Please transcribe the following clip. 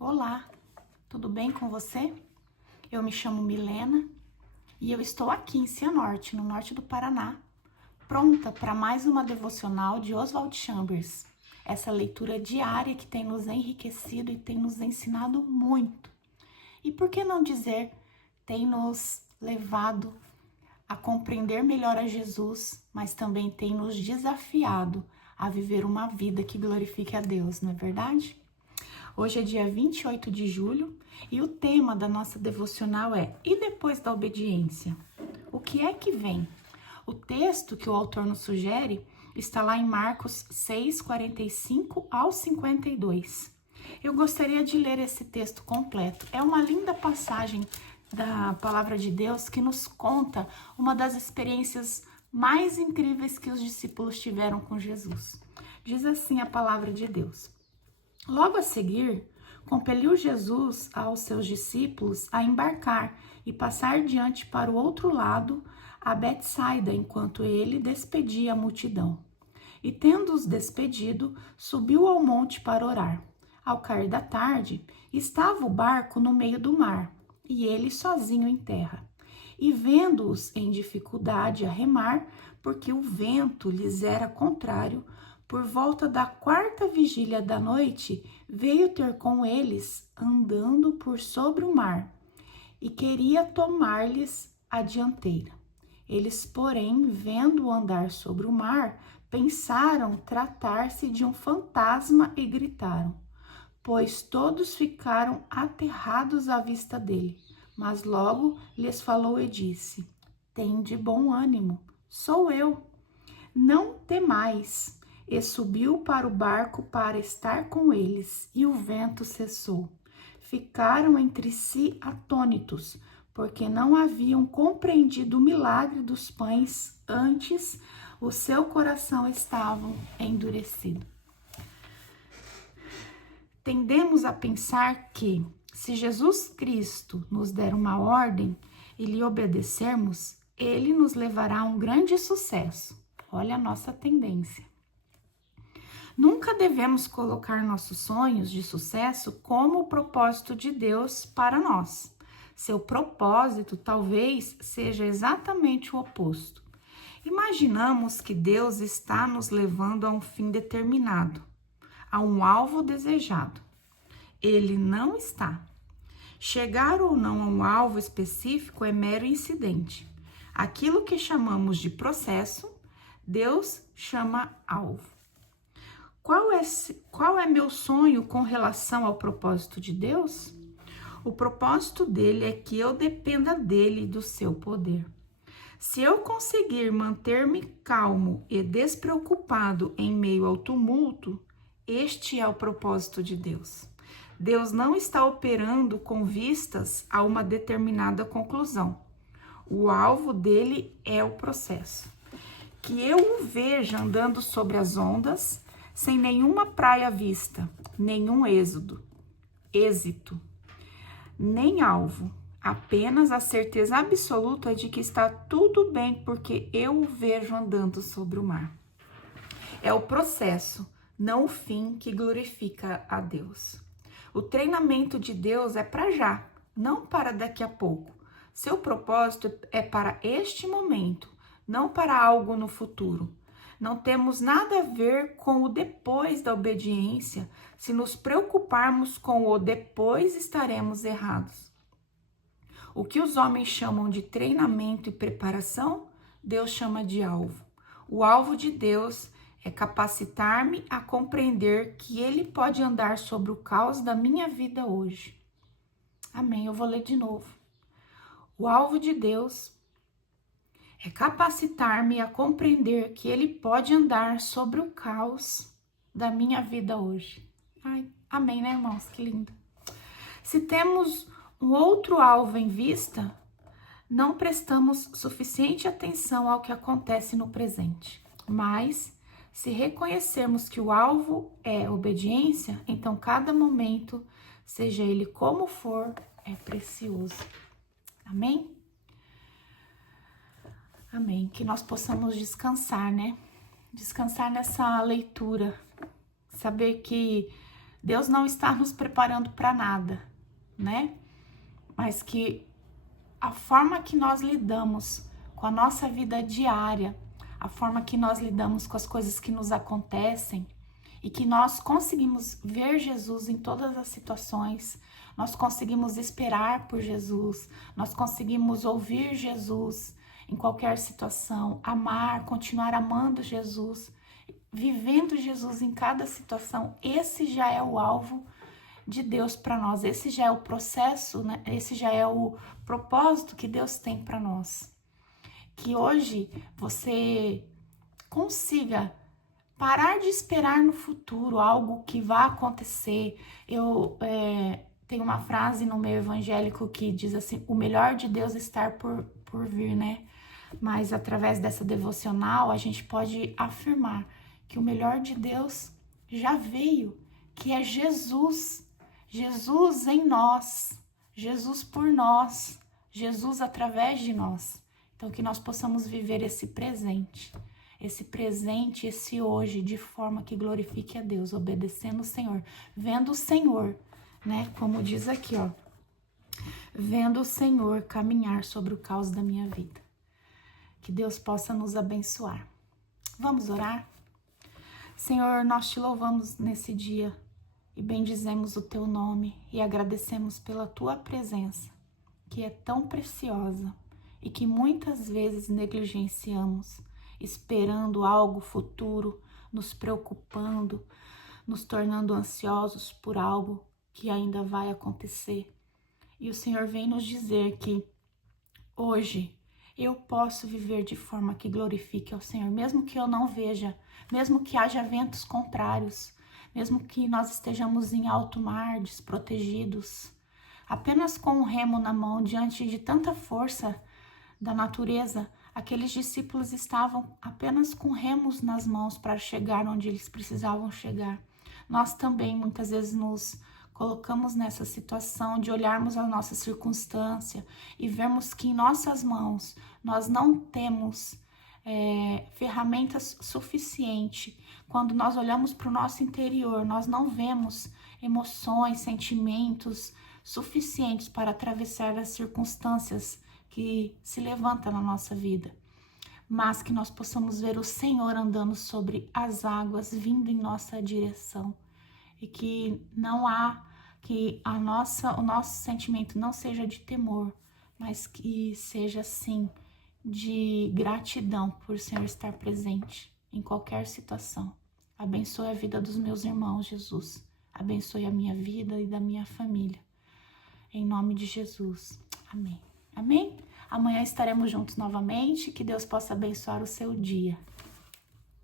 Olá, tudo bem com você? Eu me chamo Milena e eu estou aqui em Cianorte, no norte do Paraná, pronta para mais uma devocional de Oswald Chambers. Essa leitura diária que tem nos enriquecido e tem nos ensinado muito. E por que não dizer, tem nos levado a compreender melhor a Jesus, mas também tem nos desafiado a viver uma vida que glorifique a Deus, não é verdade? Hoje é dia 28 de julho e o tema da nossa devocional é E depois da obediência? O que é que vem? O texto que o autor nos sugere está lá em Marcos 6, 45 ao 52. Eu gostaria de ler esse texto completo. É uma linda passagem da palavra de Deus que nos conta uma das experiências mais incríveis que os discípulos tiveram com Jesus. Diz assim a palavra de Deus. Logo a seguir, compeliu Jesus aos seus discípulos a embarcar e passar diante para o outro lado, a Betsaida, enquanto ele despedia a multidão. E tendo-os despedido, subiu ao monte para orar. Ao cair da tarde, estava o barco no meio do mar, e ele sozinho em terra. E vendo-os em dificuldade a remar, porque o vento lhes era contrário, por volta da quarta vigília da noite, veio ter com eles, andando por sobre o mar, e queria tomar-lhes a dianteira. Eles, porém, vendo-o andar sobre o mar, pensaram tratar-se de um fantasma e gritaram, pois todos ficaram aterrados à vista dele. Mas logo lhes falou e disse, tende bom ânimo, sou eu, não temais. E subiu para o barco para estar com eles, e o vento cessou. Ficaram entre si atônitos, porque não haviam compreendido o milagre dos pães, antes o seu coração estava endurecido. Tendemos a pensar que, se Jesus Cristo nos der uma ordem e lhe obedecermos, ele nos levará a um grande sucesso. Olha a nossa tendência. Nunca devemos colocar nossos sonhos de sucesso como o propósito de Deus para nós. Seu propósito talvez seja exatamente o oposto. Imaginamos que Deus está nos levando a um fim determinado, a um alvo desejado. Ele não está. Chegar ou não a um alvo específico é mero incidente. Aquilo que chamamos de processo, Deus chama alvo. Qual é meu sonho com relação ao propósito de Deus? O propósito dele é que eu dependa dele e do seu poder. Se eu conseguir manter-me calmo e despreocupado em meio ao tumulto, este é o propósito de Deus. Deus não está operando com vistas a uma determinada conclusão. O alvo dele é o processo. Que eu o veja andando sobre as ondas, sem nenhuma praia à vista, nenhum êxito, nem alvo. Apenas a certeza absoluta de que está tudo bem porque eu o vejo andando sobre o mar. É o processo, não o fim, que glorifica a Deus. O treinamento de Deus é para já, não para daqui a pouco. Seu propósito é para este momento, não para algo no futuro. Não temos nada a ver com o depois da obediência. Se nos preocuparmos com o depois, estaremos errados. O que os homens chamam de treinamento e preparação, Deus chama de alvo. O alvo de Deus é capacitar-me a compreender que Ele pode andar sobre o caos da minha vida hoje. Amém. Eu vou ler de novo. O alvo de Deus é capacitar-me a compreender que Ele pode andar sobre o caos da minha vida hoje. Ai, amém, né, irmãos? Que lindo. Se temos um outro alvo em vista, não prestamos suficiente atenção ao que acontece no presente. Mas, se reconhecermos que o alvo é obediência, então cada momento, seja ele como for, é precioso. Amém? Amém. Que nós possamos descansar, né? Descansar nessa leitura. Saber que Deus não está nos preparando para nada, né? Mas que a forma que nós lidamos com a nossa vida diária, a forma que nós lidamos com as coisas que nos acontecem e que nós conseguimos ver Jesus em todas as situações, nós conseguimos esperar por Jesus, nós conseguimos ouvir Jesus em qualquer situação, amar, continuar amando Jesus, vivendo Jesus em cada situação. Esse já é o alvo de Deus para nós, esse já é o processo, né? Esse já é o propósito que Deus tem para nós. Que hoje você consiga parar de esperar no futuro algo que vai acontecer. Eu tenho uma frase no meio evangélico que diz assim: o melhor de Deus está por vir, né? Mas através dessa devocional a gente pode afirmar que o melhor de Deus já veio, que é Jesus. Jesus em nós, Jesus por nós, Jesus através de nós. Então que nós possamos viver esse presente, esse hoje, de forma que glorifique a Deus, obedecendo o Senhor, vendo o Senhor, né? Como diz aqui, ó, vendo o Senhor caminhar sobre o caos da minha vida. Que Deus possa nos abençoar. Vamos orar? Senhor, nós te louvamos nesse dia e bendizemos o teu nome e agradecemos pela tua presença, que é tão preciosa e que muitas vezes negligenciamos, esperando algo futuro, nos preocupando, nos tornando ansiosos por algo que ainda vai acontecer. E o Senhor vem nos dizer que hoje eu posso viver de forma que glorifique ao Senhor, mesmo que eu não veja, mesmo que haja ventos contrários, mesmo que nós estejamos em alto mar, desprotegidos, apenas com um remo na mão, diante de tanta força da natureza. Aqueles discípulos estavam apenas com remos nas mãos para chegar onde eles precisavam chegar. Nós também muitas vezes nos colocamos nessa situação de olharmos a nossa circunstância e vermos que em nossas mãos nós não temos ferramentas suficientes. Quando nós olhamos para o nosso interior, nós não vemos emoções, sentimentos suficientes para atravessar as circunstâncias que se levantam na nossa vida. Mas que nós possamos ver o Senhor andando sobre as águas, vindo em nossa direção. E que o nosso sentimento não seja de temor, mas que seja sim de gratidão por o Senhor estar presente em qualquer situação. Abençoe a vida dos meus irmãos, Jesus. Abençoe a minha vida e da minha família. Em nome de Jesus. Amém. Amém? Amanhã estaremos juntos novamente. Que Deus possa abençoar o seu dia.